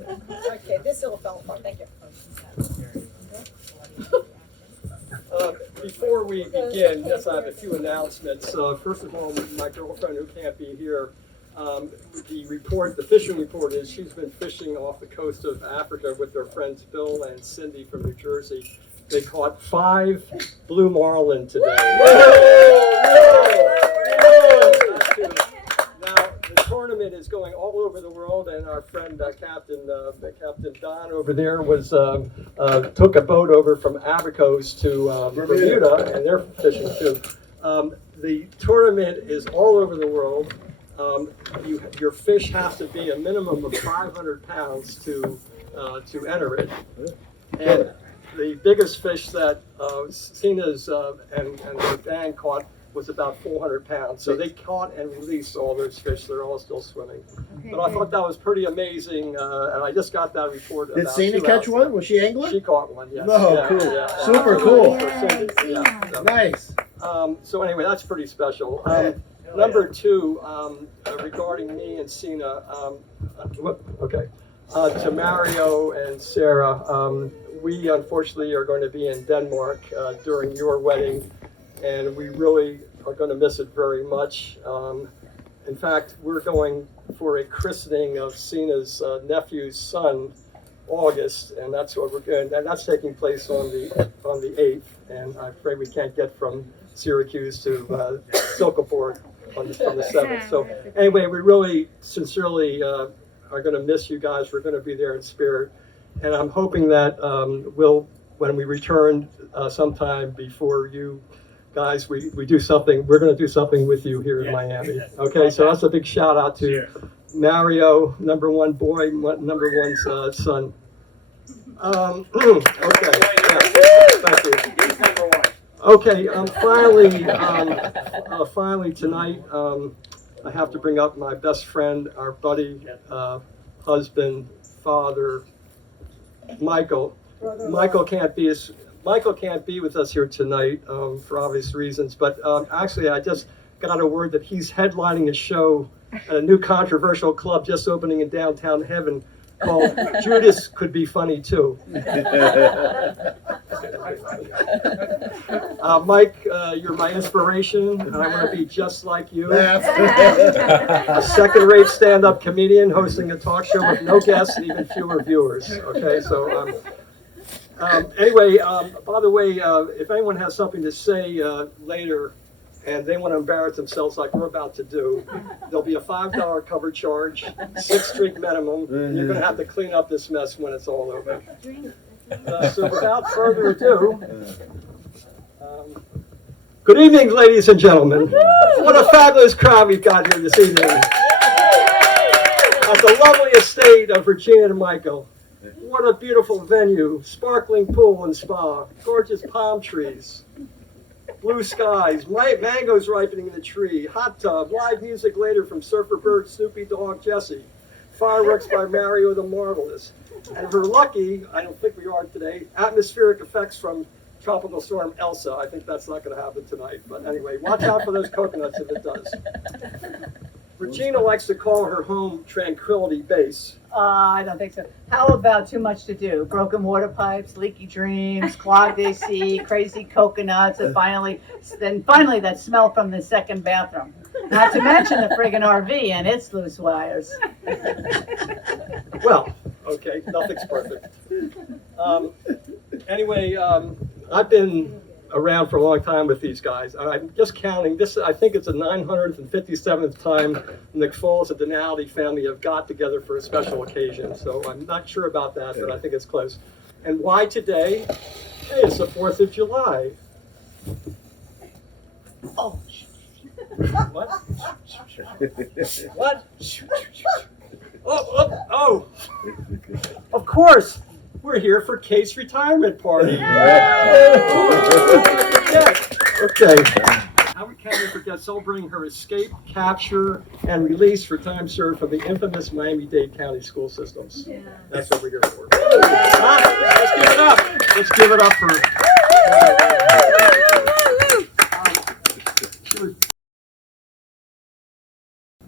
Okay, this little fell apart, thank you. Before we begin, yes, I have a few announcements. First of all, my girlfriend who can't be here, the fishing report is she's been fishing off the coast of Africa with her friends Bill and Cindy from New Jersey. They caught 5 blue marlin today. Now, the tournament is going all over the world, and our friend Captain Don over there took a boat over from Abacos to Bermuda, and they're fishing too. The tournament is all over the world. Your fish has to be a minimum of 500 pounds to enter it. And the biggest fish that Sina's and her gang caught was about 400 pounds. So they caught and released all those fish. They're all still swimming. Okay, but I thought that was pretty amazing, and I just got that report. Did Sina catch one? Was she angling? She caught one, yes. No, yeah, cool. Yeah, Super cool. Yay, Nice. So anyway, that's pretty special. Number 2, regarding me and Sina, to Mario and Sarah, we unfortunately are going to be in Denmark during your wedding, and we really are going to miss it very much. In fact, we're going for a christening of Sina's nephew's son, August, and that's what we're doing, and that's taking place on the 8th, and I'm afraid we can't get from Syracuse to Silkeborg from the 7th. So anyway, we really sincerely are going to miss you guys. We're going to be there in spirit, and I'm hoping that when we return sometime before you guys, we do something. We're going to do something with you here in Miami. Okay, so that's a big shout out to Mario, number 1 boy, number 1's son. Okay, thank you. Okay, finally tonight, I have to bring up my best friend, our buddy, husband, father, Michael. Michael can't be with us here tonight for obvious reasons, but actually I just got a word that he's headlining a show at a new controversial club just opening in downtown Heaven called Judas Could Be Funny Too. Mike, you're my inspiration, and I want to be just like you. A second-rate stand-up comedian hosting a talk show with no guests and even fewer viewers. Okay, so anyway, by the way, if anyone has something to say later and they want to embarrass themselves like we're about to do, there'll be a $5 cover charge, 6 drink minimum, and you're going to have to clean up this mess when it's all over. So without further ado, good evening, ladies and gentlemen. What a fabulous crowd we've got here this evening at the lovely estate of Regina and Michael. What a beautiful venue, sparkling pool and spa, gorgeous palm trees, blue skies, mangoes ripening in the tree, hot tub, live music later from Surfer Bird, Snoopy Dog, Jesse, fireworks by Mario the Marvelous. And if we're lucky, I don't think we are today, atmospheric effects from Tropical Storm Elsa. I think that's not going to happen tonight. But anyway, watch out for those coconuts if it does. Regina likes to call her home Tranquility Base. I don't think so. How about too much to do? Broken water pipes, leaky dreams, clogged AC, crazy coconuts, and finally that smell from the second bathroom. Not to mention the friggin' RV and its loose wires. Well, okay, nothing's perfect. Anyway, I've been around for a long time with these guys. I'm just counting this. I think it's the 957th time the McFalls and Denali family have got together for a special occasion. So I'm not sure about that, but I think it's close. And why today? Hey, it's the 4th of July. Oh. What? What? Oh! Of course, we're here for Kate's retirement party. Okay. How can we forget celebrating her escape, capture, and release for time served from the infamous Miami-Dade County school systems? Yeah. That's what we're here for. Let's give it up. Let's give it up for her.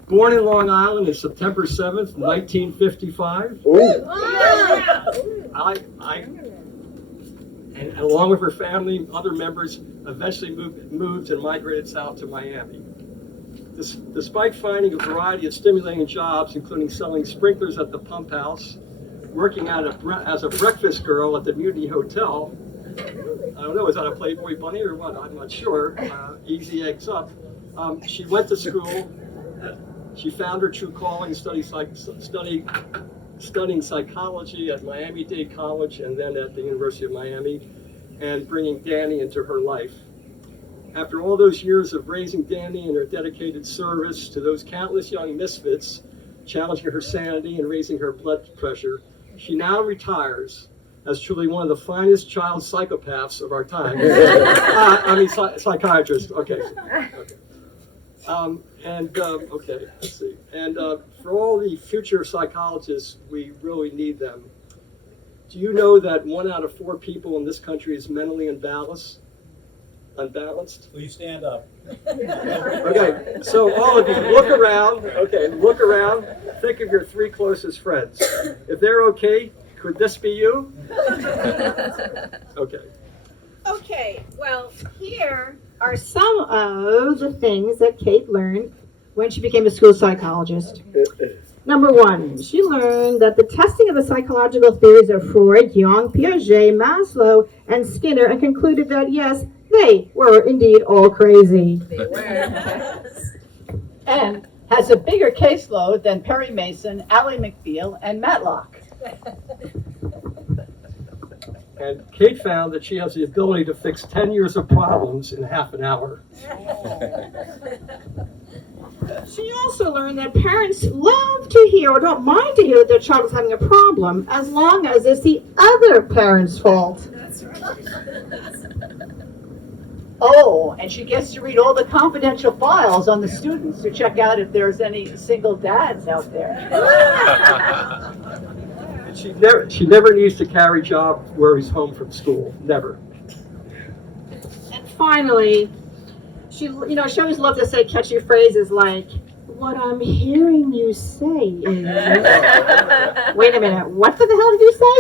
Born in Long Island on September 7th, 1955. And along with her family, other members eventually moved and migrated south to Miami. Despite finding a variety of stimulating jobs, including selling sprinklers at the pump house, working as a breakfast girl at the Mutiny Hotel, I don't know, is that a Playboy bunny or what? I'm not sure. Easy eggs up. She went to school. She found her true calling, studying psychology at Miami-Dade College and then at the University of Miami, and bringing Danny into her life. After all those years of raising Danny and her dedicated service to those countless young misfits, challenging her sanity and raising her blood pressure, she now retires as truly one of the finest child psychopaths of our time. Psychiatrist. Okay. Okay, let's see. And for all the future psychologists, we really need them. Do you know that 1 out of 4 people in this country is mentally unbalanced? Please stand up. Okay, so all of you, look around. Okay, look around. Think of your 3 closest friends. If they're okay, could this be you? Okay. Okay, well, here are some of the things that Kate learned when she became a school psychologist. Number 1, she learned that the testing of the psychological theories of Freud, Jung, Piaget, Maslow, and Skinner, and concluded that, yes, they were indeed all crazy. They were. And has a bigger caseload than Perry Mason, Ally McBeal, and Matlock. And Kate found that she has the ability to fix 10 years of problems in half an hour. She also learned that parents love to hear or don't mind to hear that their child is having a problem as long as it's the other parent's fault. That's right. Oh, and she gets to read all the confidential files on the students to check out if there's any single dads out there. And she never needs to carry job where he's home from school. Never. And finally, she always loved to say catchy phrases like, "What I'm hearing you say is..." Wait a minute, what the hell did you say?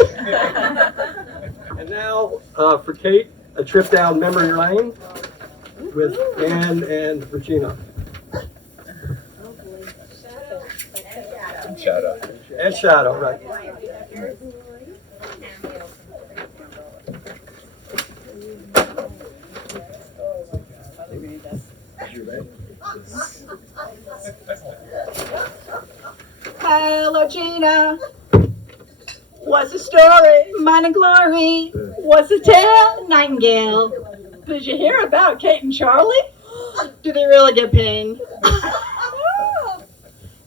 And now, for Kate, a trip down memory lane with Anne and Regina. Shadow. And Shadow, right. Hello, Gina. What's the story? Mine and Glory. What's the tale? Nightingale. Did you hear about Kate and Charlie? Do they really get pain?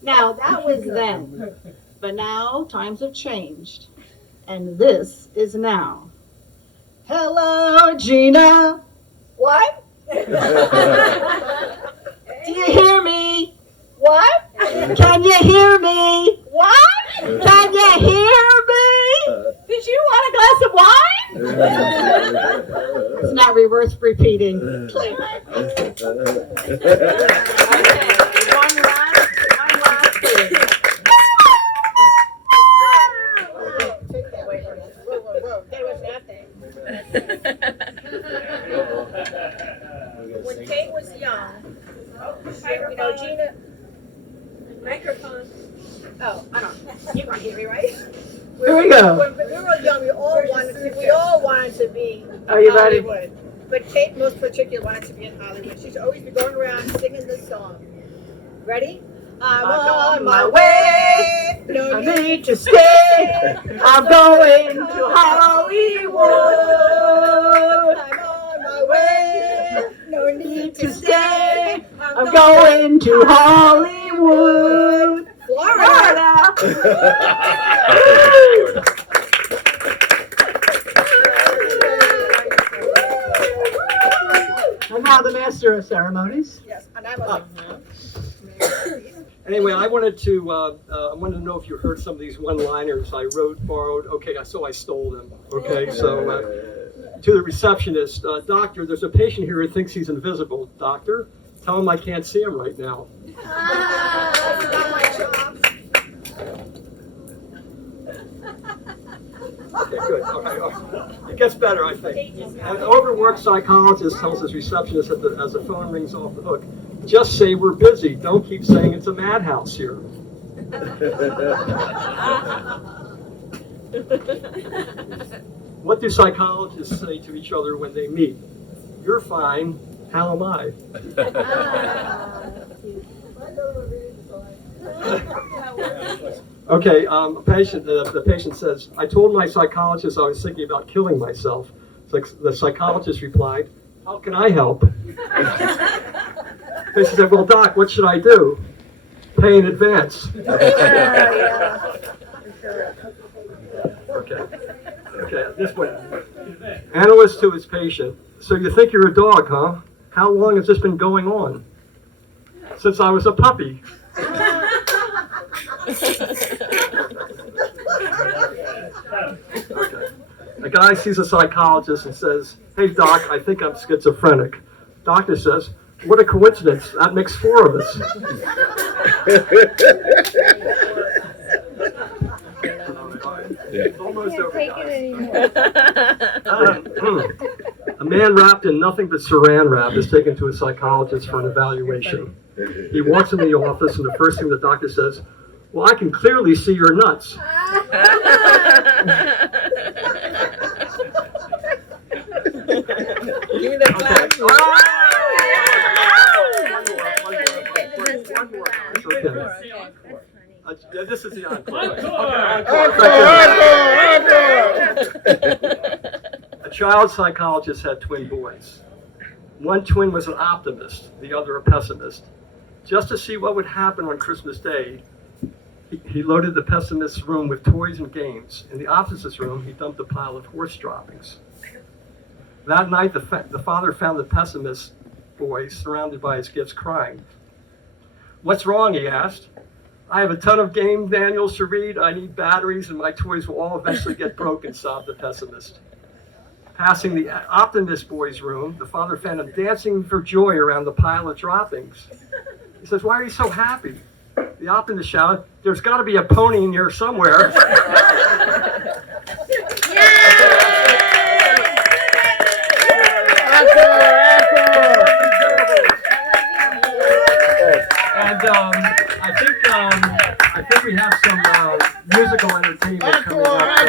Now, that was then. But now, times have changed. And this is now. Hello, Gina. What? Do you hear me? What? Can you hear me? What? Can you hear me? Did you want a glass of wine? It's not worth repeating. Please. One last thing. When Kate was young, Gina. Microphone. Oh, I don't know. You can't hear me, right? Here we go. When we were young, we all wanted to be Are you ready? Hollywood. But Kate, most particularly, wanted to be in Hollywood. She should always be going around singing this song. Ready? I'm on my way. No need to stay. I'm going to Hollywood. I'm on my way. No need to stay. I'm going to Hollywood. Florida. I'm now the master of ceremonies. Yes, and I was. Anyway, I wanted to know if you heard some of these one-liners I borrowed. Okay, so I stole them. Okay, so to the receptionist, doctor, there's a patient here who thinks he's invisible. Doctor, tell him I can't see him right now. Okay, good. Okay. It gets better, I think. An overworked psychologist tells his receptionist as the phone rings off the hook, just say we're busy. Don't keep saying it's a madhouse here. What do psychologists say to each other when they meet? You're fine. How am I? Okay, the patient says, I told my psychologist I was thinking about killing myself. The psychologist replied, how can I help? The patient said, well, doc, what should I do? Pay in advance. Okay, this one. Analyst to his patient, so you think you're a dog, huh? How long has this been going on? Since I was a puppy. Okay. A guy sees a psychologist and says, hey doc, I think I'm schizophrenic. Doctor says, what a coincidence, that makes 4 of us. It's almost over, guys. A man wrapped in nothing but saran wrap is taken to a psychologist for an evaluation. He walks into the office and the first thing the doctor says, well, I can clearly see your nuts. Give me the clap. This is the encore. A child psychologist had twin boys. One twin was an optimist, the other a pessimist. Just to see what would happen on Christmas Day, he loaded the pessimist's room with toys and games. In the optimist's room, he dumped a pile of horse droppings. That night, the father found the pessimist boy surrounded by his gifts crying. What's wrong, he asked. I have a ton of game manuals to read, I need batteries, and my toys will all eventually get broken, sobbed the pessimist. Passing the optimist boy's room, the father found him dancing for joy around the pile of droppings. He says, why are you so happy? The optimist shouted, there's got to be a pony in here somewhere. And I think we have some musical entertainment coming up.